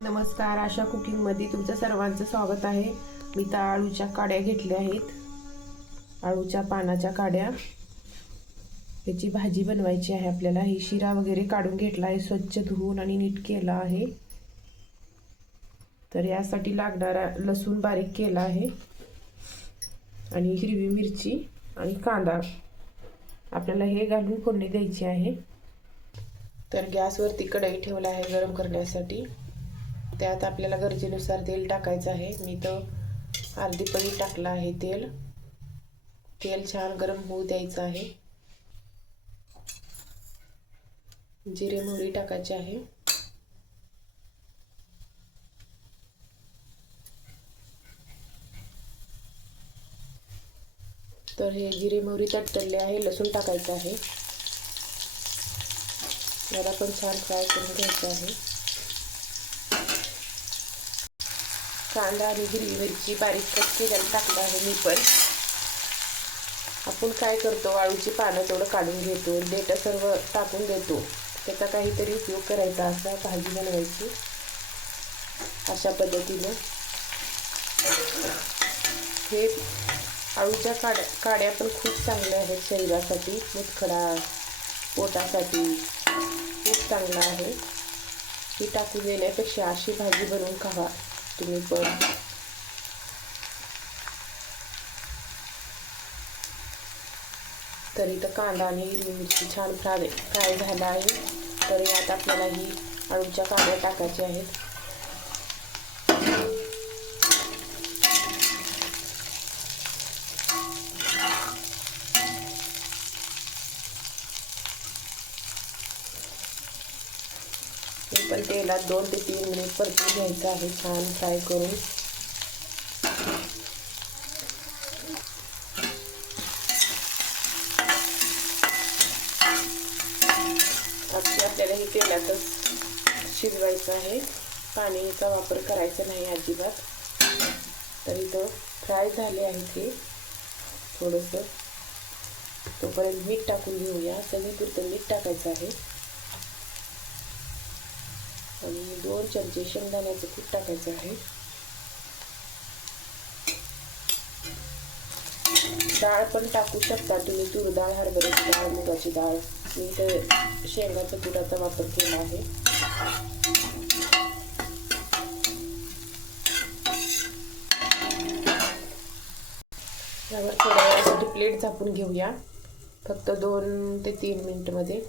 नमस्कार, आशा कुकिंगमध्ये तुमचं सर्वांचं स्वागत आहे. मी तर आळूच्या काड्या घेतल्या आहेत, आळूच्या पानाच्या काड्या. याची भाजी बनवायची आहे आपल्याला. ही शिरा वगैरे काढून घेतला आहे, स्वच्छ धुवून आणि नीट केला आहे. तर यासाठी लागणारा लसूण बारीक केला आहे आणि हिरवी मिरची आणि कांदा आपल्याला हे घालून फोडणी द्यायची आहे. तर गॅसवरती कढई ठेवला आहे गरम करण्यासाठी. त्यात आपल्याला गरजेनुसार तेल टाकायचं आहे. मी तर अर्धी पळी टाकला आहे तेल. तेल छान गरम होऊ द्यायचं आहे. जिरे मोहरी टाकायचे आहे. तर हे जिरे मोहरी तडतडले आहे. लसूण टाकायचं आहे. याला पण छान फ्राय करून घ्यायचं आहे. कांदा आणि हिरवी मिरची बारीक कट केलेलं टाकलं आहे मी पण. आपण काय करतो, आळूची पानं तेवढं काढून घेतो, देठ सर्व टाकून देतो. त्याचा काहीतरी उपयोग करायचा असा भाजी बनवायची अशा पद्धतीनं. हे आळूच्या काड्या पण खूप चांगल्या आहेत शरीरासाठी. मुतखडा पोटासाठी खूप चांगला आहे. ही टाकून देण्यापेक्षा अशी भाजी बनवून खावा तुम्ही पण. तर इथं कांदा आणि हिरवी मिरची छान फ्राय झाला आहे. तर यात आपल्याला ही आळूच्या काड्या टाकायच्या आहेत. हे पण तेलात 2 ते 3 मिनिट परतून घ्यायचं आहे छान फ्राय करून. आपल्याला हे तेलातच शिजवायचं आहे. पाणीचा वापर करायचा नाही अजिबात. तर इथं फ्राय झाले आहे ते थोडंसं. तोपर्यंत मीठ टाकून घेऊया. चवीपुरतं मीठ टाकायचं आहे आणि 2 चमचे शेंगदाण्याचं कूट टाकायचं आहे. डाळ पण टाकू शकता तुम्ही, तूर डाळ, हरभऱ्याची डाळ, मुगाची डाळ. मी इथे शेंगाच्या कुटाचा वापर केला आहे. यावर थोड्या वेळासाठी प्लेट झाकून घेऊया. फक्त 2 ते 3 मिनिटमध्ये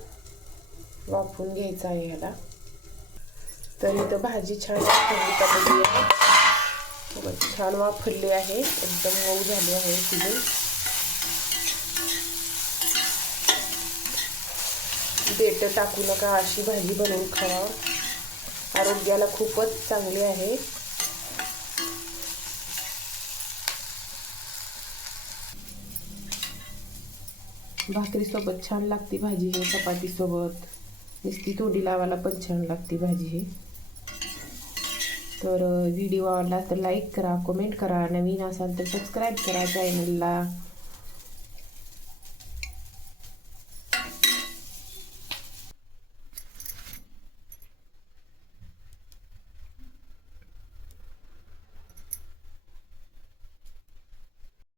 वाफवून घ्यायचं आहे ह्याला. तर इथं भाजी छान वाफवली आहे. छान वाफरली आहे, एकदम मऊ झाली आहे शिजून. देठ टाकू नका, अशी भाजी बनवून खावा. आरोग्याला खूपच चांगली आहे. भाकरीसोबत छान लागते भाजी ही, चपातीसोबत नुसती तोंडी लावायला पण छान लागते भाजी ही. तर व्हिडिओ आवडला तर लाईक करा, कमेंट करा, नवीन असाल तर सबस्क्राईब करा चॅनलला.